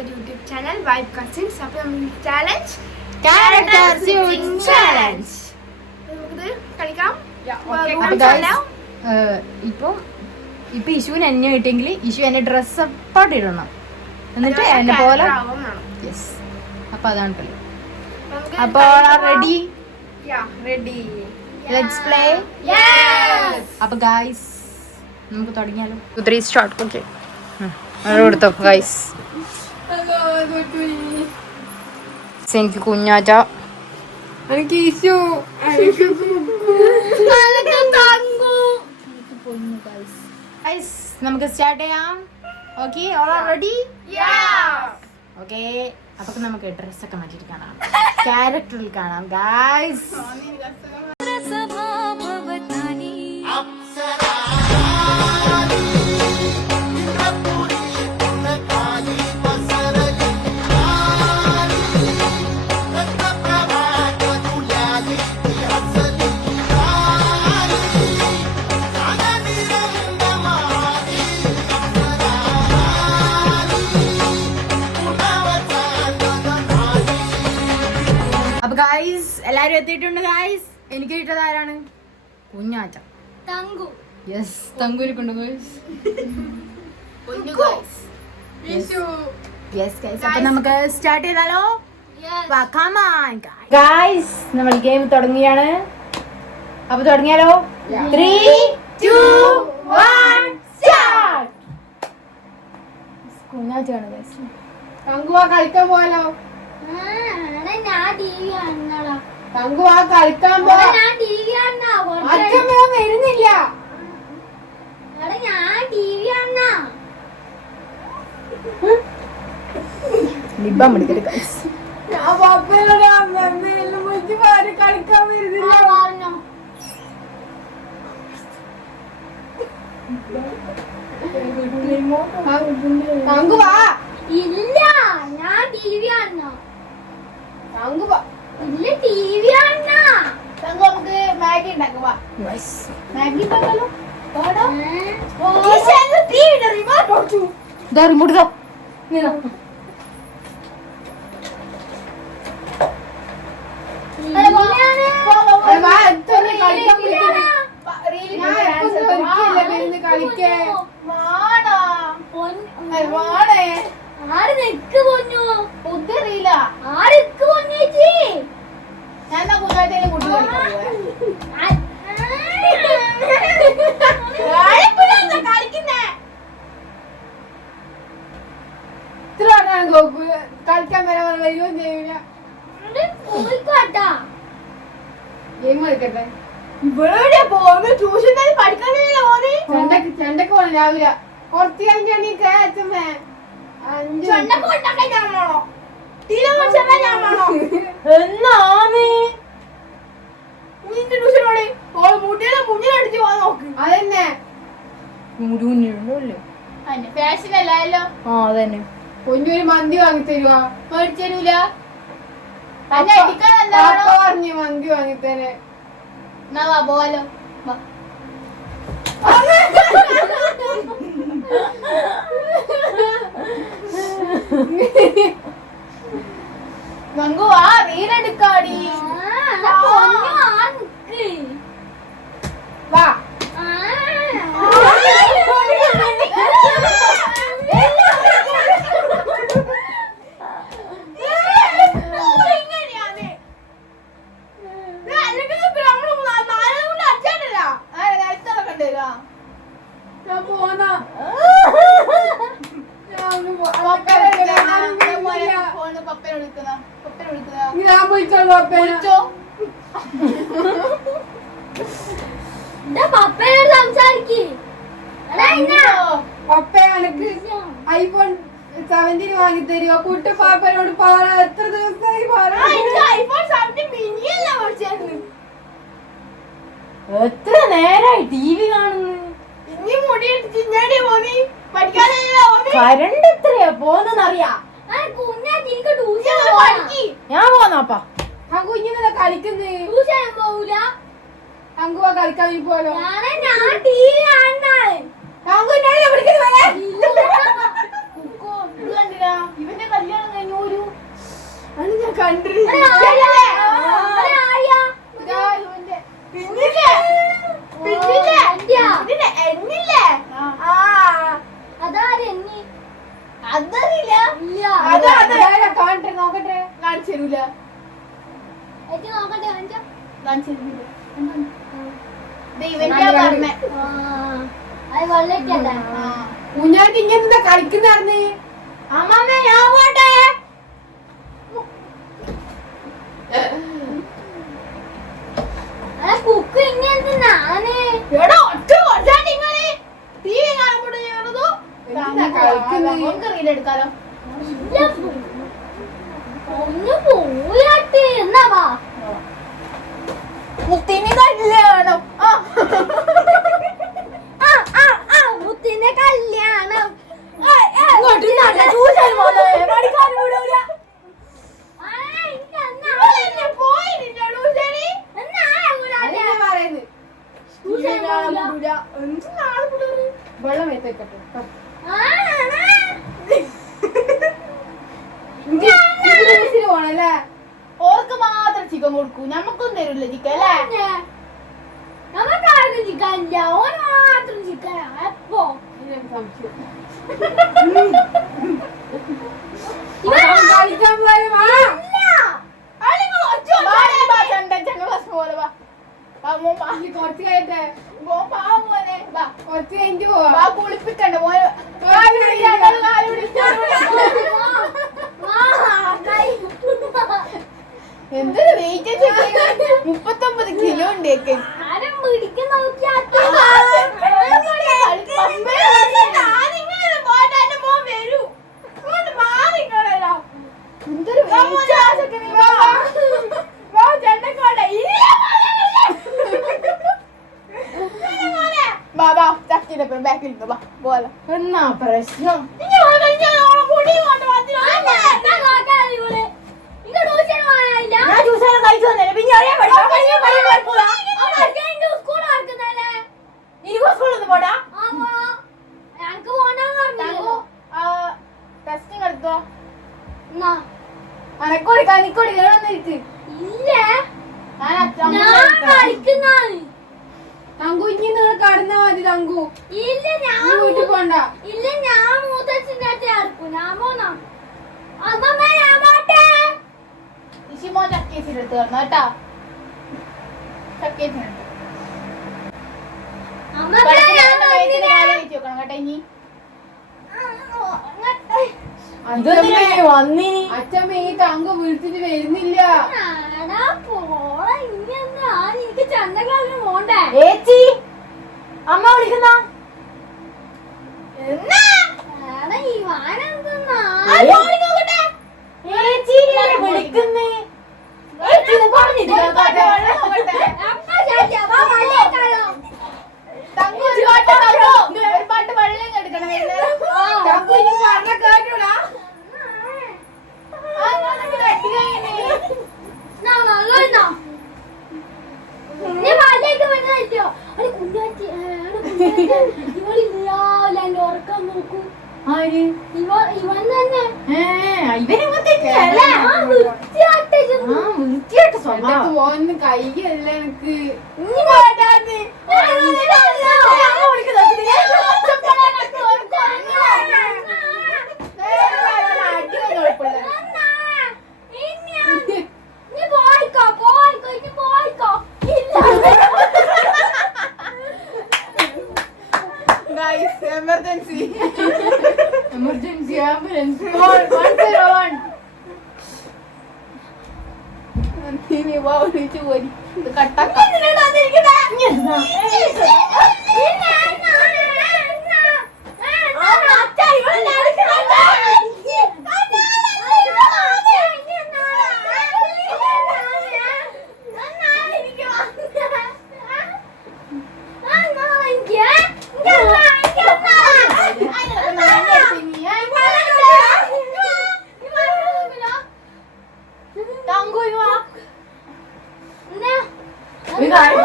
our YouTube channel Vibe Cousins. അപ്പോൾ നമ്മൾ challenge challenge നമുക്ക് കളിക്കാം. ഇപ്പൊ ഇഷുവിന് എന്നെ കിട്ടിയെങ്കിൽ ഇഷു എന്നെ ഡ്രസ് അപ്പാട്ട് ഇടണം, എന്നിട്ട് എന്നെ പോലെ. യെസ്, അപ്പൊ അതാണ് കളി. അപ്പൊ റെഡി? Let's play. അപ്പൊ ഗൈസ് നമുക്ക് തുടങ്ങിയാലോ? 3 സ്റ്റാർട്ട്. ഓക്കെ, കൊടുത്തോ ഗൈസ്. എനിക്ക് കുഞ്ഞാറ്റ, എനിക്ക് ഈശു, നമുക്ക് സ്റ്റാർട്ട് ചെയ്യാം. Okay, ready? ഓക്കെ, അപ്പൊ നമുക്ക് ഡ്രസ്സൊക്കെ മാറ്റിട്ട് കാണാം, ക്യാരക്ടറിൽ കാണാം ഗൈസ്. അപ്പൊ ഗൈസ് എല്ലാരും എത്തിയിട്ടുണ്ട് ഗൈസ്. എനിക്ക് കിട്ടത് ആരാണ്? കുഞ്ഞാറ്റ, തങ്കു. യെസ്, തങ്കുവിനെ കൊണ്ട് ഗൈസ്. അപ്പൊ നമുക്ക് സ്റ്റാർട്ട് ചെയ്താലോ? ഗൈസ് നമ്മൾ ഗെയിം തുടങ്ങിയാണ്. അപ്പൊ തുടങ്ങിയാലോ? 3, 2, 1 സ്റ്റാർട്ട്. കുഞ്ഞാറ്റാണ് ഗൈസ്. തങ്കുവാ കളിക്കാൻ പോയാലോ? തങ്കുവാ കളിക്കാൻ അച്ഛൻ വരുന്നില്ല. ലിബാൻ പിടിക്കരുത് ഗൈസ്. ഞാൻ പപ്പയോട് എല്ലാം വിളിച്ച് പാര് കളിക്കാൻ വരുന്നില്ല. തങ്കുവാ ഇല്ല, ഞാൻ ടി വി കാണണം. തങ്കുവാ ഇല്ല, ടി വി കാണണം. തങ്കു നമുക്ക് മാഗി ഉണ്ടാക്കാം. മാഗി ഉണ്ടാക്കാലോ? റിമോട്ട് കളിക്കാൻ വരാൻ വരുകയും ചെയ്യൂല. ഗെയിം കളിക്കട്ടെ. ഇവിടെ പോകുന്നു ട്യൂഷൻ പഠിക്കാനില്ല. ചെണ്ടക്ക് പോണം രാവിലെ. കുറച്ച് കഴിഞ്ഞാണീക്കേ അച്ഛമ്മേ. അതന്നെ ഫാഷൻ അല്ലല്ലോ. അതന്നെ. കുഞ്ഞൊരു മന്തി വാങ്ങിത്തരുവാ? മേടിച്ചരൂല. പറഞ്ഞു മന്തി വാങ്ങിത്തരേ. എന്നാ വാ പോവാലോ. മങ്കുവാ റീലെടുക്കാടി. വാ ഞാൻ വിളിച്ചോ പപ്പയോട് സംസാരിക്ക്. പപ്പ എനക്ക് ഐഫോൺ 17 വാങ്ങി തരുവോ? കുട്ടി പാപ്പനോട് പാറ. എത്ര ദിവസമായി പാറ? എത്ര നേരായി ടി വി കാണുന്നു. കരണ്ട് എത്രയാ പോന്നറിയാ? ഞാൻ പോന്നപ്പാ. കുഞ്ഞിനെ കളിക്കുന്നേ. തങ്കുവാ കളിക്കാൻ പോലോ? ഇത് കണ്ടിനാ ഇവന്റെ കല്യാണം കഴിഞ്ഞ ഒരു അത് ഞാൻ കണ്ടിട്ടില്ല. അതറിയില്ല അതാരാ? കാണട്ടെ, നോക്കട്ടെ. കാണിച്ചു തരൂല നോക്കട്ടെ കാണിച്ചു തരൂല ഇവന്റെ പറഞ്ഞേ അത് വെള്ളറ്റല്ല കുഞ്ഞാക്ക് ഇങ്ങനെ കളിക്കുന്നറിഞ്ഞ് അമ്മമ്മ ഞാൻ പോട്ടെ കുക്ക് ഇങ്ങനത്തെ നാന് എടാ ഒറ്റ കൊച്ചാട്ടി ഇങ്ങള് TV കാണുമ്പോഴേ ഞങ്ങളതു എന്താ കളിക്കുന്നത്? നമുക്ക് റീൽ എടുക്കാലോ ഒന്ന് പോയാട്ടെ എന്നാ വാ മുത്തിന് കല്യാണം മുത്തിന്റെ കല്യാണം അതെന്നെ പറയുന്നത്. വെള്ളം എത്തേക്കട്ടെ. പോണല്ലേ? ഓർക്ക് മാത്രം ചിക്കൻ കൊടുക്കൂ ഞമ്മക്കൊന്നും തരൂല്ല ചിക്കൻ അല്ലേ നമുക്കാർക്കും ചിക്കൻ ഓന് മാത്രം ചിക്കൻ എപ്പോ സംശയം. ഇവൻ കളിക്കാൻ പോയാലും വാ. കുറച്ച് കഴിഞ്ഞിട്ട് കുറച്ച് കഴിഞ്ഞിട്ട് പോവാ. കുളിപ്പിക്കണ്ട എന്തൊരു വെയിറ്റ് 39 കിലോ ഉണ്ട് ആരും പിടിക്കാൻ നോക്കിയാ എന്തൊരു ബാബാ ചക്കിന്റെ ബാക്കിൽ പോലെ എന്നാ പ്രശ്നം? ടെസ്റ്റിംഗ് എടുത്തോ അനക്കോടി കേളന്നിരിക്ക് തങ്കു ഇനി നിങ്ങൾ കടന്നാ മതി. തങ്കു ഇല്ല ഞാൻ വീട്ടിൽ പോണ്ട. ഇല്ല ഞാൻ മൂത്തച്ഛൻ്റെ അടുത്ത് കിടക്കും ഞാൻ പോന്നാ അമ്മമ്മ ഞാൻ പോട്ടെ ഇഷിമോ ചക്കേസിലെടുത്ത് കിടന്നു കേട്ടാ ചക്കേസിനെടുത്ത് അമ്മമ്മ ഞാൻ വന്നില്ല. കേട്ടോ ഇനി അച്ഛമ്മ ഈ തങ്കു വിളിച്ചിട്ട് വരുന്നില്ല. ആടാ പോടാ ഇനിയൊന്നും ആരും എനിക്ക് ചന്തകാലിന് പോണ്ടേ ഏച്ചി അമ്മ വിളിക്കുന്ന ആടാ ഈ വാനെന്തെന്നാ വിളിക്കുന്നേ ഒരു പാട്ട് വെള്ളം എടുക്കണം തങ്കു ഇനി പറഞ്ഞ കേട്ടൂടാ. ഉറക്കം നോക്കൂ ആര് ഇവൻ തന്നെ വൃത്തിയായിട്ട് സ്വഭാവം പോന്ന് കയ്യല്ല എനിക്ക്. Emergency emergency ambulance. 101 നീ വാ വിളിച്ചു പോരി ഇത് കട്ടാക്കാം കൈ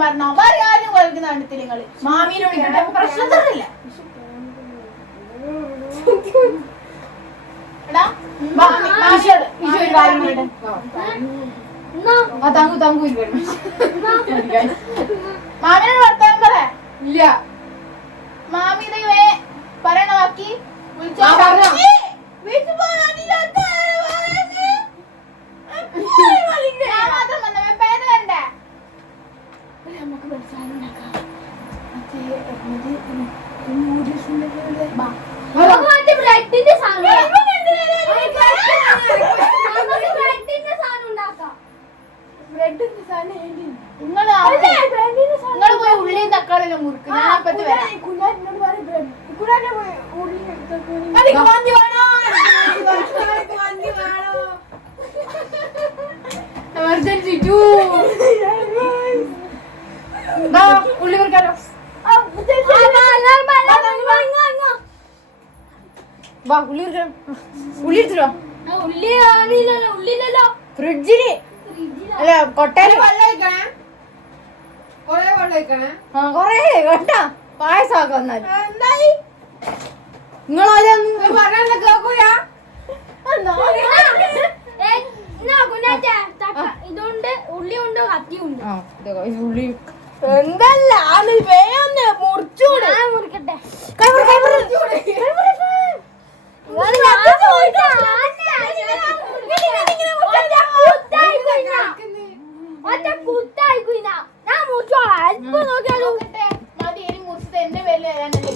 പറഞ്ഞോ പറയാനും കളിക്കുന്ന കണ്ടിട്ടില്ല നിങ്ങള് മാമീനെ വിളിക്കട്ടെ പ്രശ്നം തന്നില്ല എടാ മാമിനോട് വർത്താനം പറ ഇല്ല മാമി ഇതേ പറയണ ബാക്കി വിളിച്ചോ വീട്ടിൽ പോകാൻ മാത്രം വന്ന പേര് വരണ്ടേ നമുക്ക് ബ്രെഡിന്റെ നിങ്ങൾ പോയി ഉള്ളിയും തക്കാളിയും മുറുക്ക് ഞാൻ അപ്പത്ത് വരാം എമർജൻസി ഉള്ളി മുറിക്കാലോ വാ ഉള്ളി മുറിക്കണം ഉള്ളി എടുത്തിട്ടോ ഫ്രിഡ്ജില് അല്ല കൊട്ടയില് കൊറേ കേട്ടാ പായസമൊക്കെ വന്നാൽ നിങ്ങളാരും പറഞ്ഞ കേൾക്കൂല ഇതുണ്ട് ഉള്ളി ഉണ്ടോ കത്തി ഉണ്ട് ഉള്ളി എന്തല്ല മുറിച്ചൂടെ മുറിക്കട്ടെ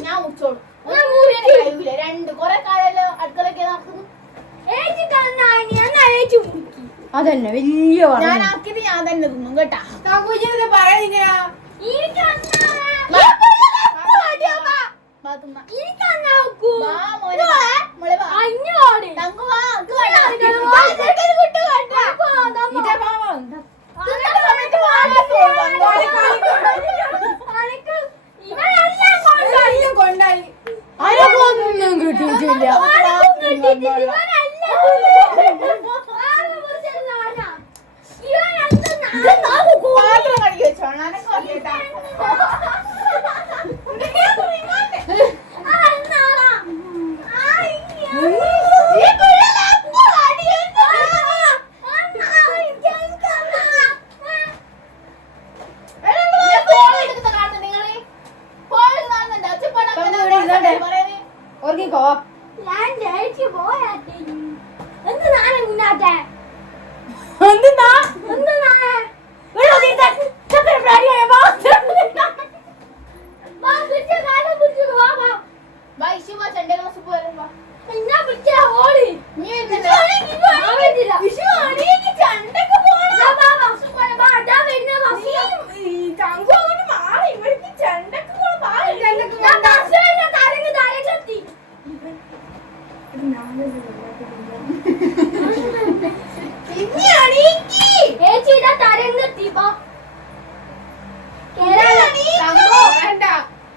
ഞാൻ മുറിച്ചോളൂ രണ്ട് കൊറേ കാലല്ലോ അടുക്കളൊക്കെ നടക്കുന്നു അതന്നെ വലിയ ഞാൻ ആക്കിയത് ഞാൻ തന്നെ തിന്നും കേട്ടാ കൊണ്ടായി കിട്ടിയിട്ടില്ല പാത്രം കഴുകി വെച്ചോ ഞാനൊക്കെ ഓർക്കിക്കോ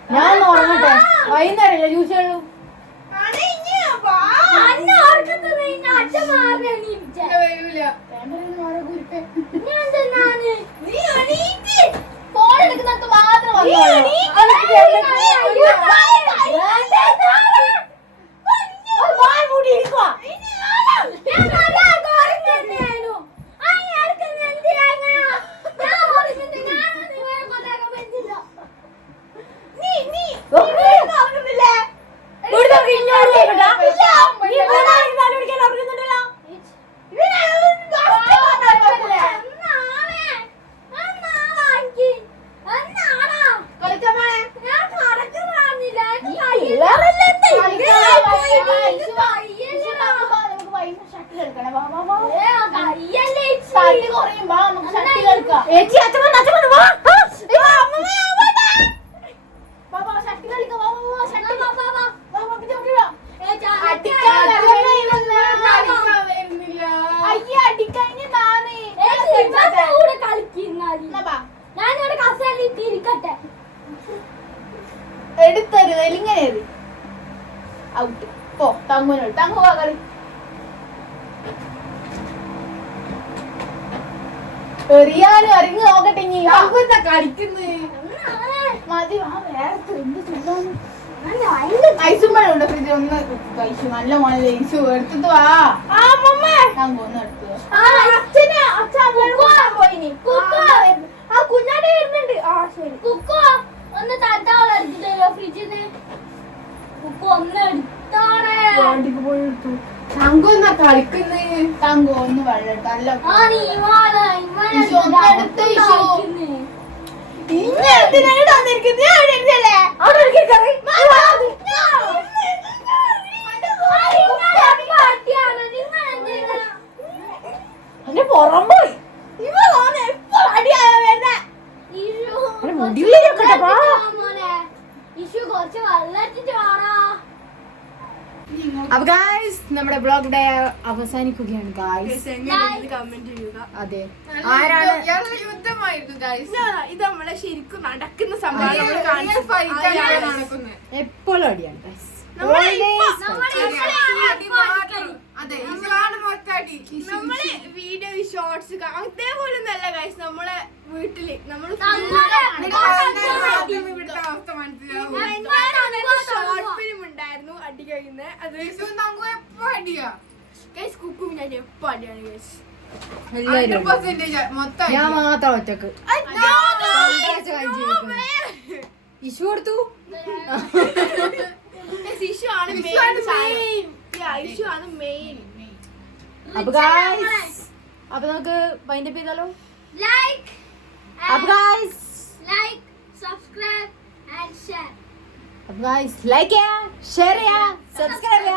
ഞാൻ ഉറങ്ങട്ടെ വൈകുന്നേരല്ലേ ജ്യൂസ് ഉള്ളൂ ഫോൺ എടുക്കുന്നിടത്ത് മാത്രം എടുത്തരുത് ഇങ്ങനെ ഔട്ട് പോ തങ്ങുനോട് തങ്ങു കളി എറിയാനും ഇറങ്ങി നോക്കട്ടെ ഇനി എന്താ കളിക്കുന്നേ മതി ആ വേറെ എന്ത് ചൂടാണ് ഐസുമ്പോഴുണ്ട് ഫ്രിഡ്ജ് ഒന്ന് കഴിച്ചു നല്ല മോനെ ഐസു എടുത്തിട്ട് വാ ഞാൻ കൊന്നു എടുത്തു കുഞ്ഞാടെ വരുന്നുണ്ട് ആ ശരി കുക്കോ ഒന്ന് തട്ടാളെ എടുത്തു തരുമോ ഫ്രിഡ്ജിന്ന് കുക്കോ ഒന്ന് എടുത്താണേ വാണ്ടിക്ക് പോയി എടുത്തു തങ്കൊന്നാ കളിക്കുന്നേ തങ്കു ഒന്ന് വെള്ളം നല്ല ആ നീ ഇവാള ഇഷു ഒന്ന് എടുത്ത് ഇഷു. ഇന്ന് എന്തിനാണ് തന്നിരിക്കുന്നത് ഞാൻ അവിടെ ഇരുന്നല്ലേ? അവിടെ ഇരിക്ക് കറി. എന്റെ പുറം പോയി ഇവളാണ് എപ്പോ അടിയായോ വരുന്നേ ഇഷു കുറച്ച് വെള്ളത്തിട്ട് വേണോ അപ്പൊ ഗായ്സ് നമ്മുടെ ബ്ലോഗ് ഡേ അവസാനിക്കുകയാണ് ഗായ്സ്. അതെ ആരാണ് യുദ്ധമായിരുന്നു guys. ഇത് നമ്മളെ ശരിക്കും നടക്കുന്ന സംഭവം നമ്മള് കാണിച്ചു എപ്പോഴും അടിയാണ് ഗായ്സ്. അതെ ഇതാണ് മൊത്തടി നമ്മള് വീഡിയോ ഷോർട്സ് അതേപോലെ നല്ല ഗൈസ് നമ്മളെ വീട്ടില് നമ്മള് ഇവിടുത്തെ അവസ്ഥ മനസ്സിലാവും ഷോർട്ട് ഫിലിം ഉണ്ടായിരുന്നു അടി കഴിയുന്നത് അത് എപ്പോ അടിയാ ഗൈസ് കുക്കും ഞാൻ എപ്പോ അടിയാണ് ഗൈസ് എല്ലാവരും ഉണ്ട്. 100% മൊത്തം ഞാൻ മാത്രം ഒറ്റക്ക് ഇഷു കൊടുത്തു. ഇഷ്യൂ ആണ് ഇഷ്യൂ ആണ് മെയിൻ അപ്പൊ ഗായ്സ് അപ്പൊ നമുക്ക് വൈൻഡ് അപ്പ് ചെയ്താലോ? ലൈക്ക് അപ്പൊ ഗായ്സ് സബ്സ്ക്രൈബ് ആൻഡ് ഷെയർ അപ്പൊ ഗായ്സ് ലൈക്ക് ചെയ്യാ, ഷെയർ ചെയ്യാ, സബ്സ്ക്രൈബ് ചെയ്യാ.